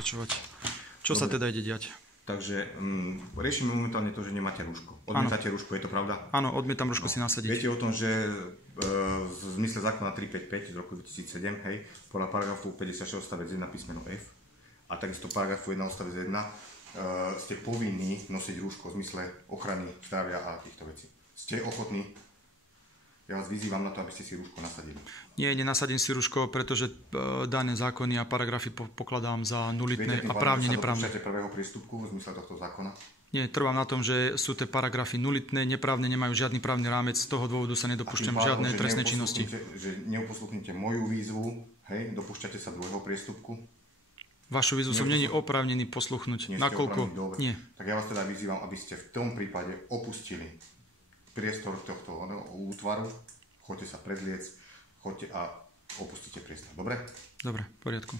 pokračovať. Čo sa teda ide diať? Takže riešime momentálne to, že nemáte rúško. Odmietate rúško, je to pravda? Áno, odmietam rúško si nasadiť. Viete o tom, že v zmysle zákona 355 z roku 2007, hej, podľa paragrafu 56 odstavec 1 písmeno F a takisto paragrafu 1 odstavec 1 ste povinní nosiť rúško v zmysle ochrany zdravia a týchto vecí. Ste ochotní? Ja vás vyzývam na to, aby ste si rúško nasadili. Nie, nenasadím si rúško, pretože dané zákony a paragrafy pokladám za nulitné a právne neprávne. Viete, prvého priestupku v zmysle tohto zákona? Nie, trvám na tom, že sú tie paragrafy nulitné, neprávne, nemajú žiadny právny rámec, z toho dôvodu sa nedopúšťam žiadne trestné činnosti. Že neuposluchnete moju výzvu, hej, dopúšťate sa druhého priestupku? Vašu výzvu som není oprávnený posluchnúť. Nakoľko? Nie. Tak ja vás teda vyzývam, aby ste v tom prípade opustili priestor tohto útvaru, choďte sa prezliec, choďte a opustite priestor. Dobre? Dobre, v poriadku.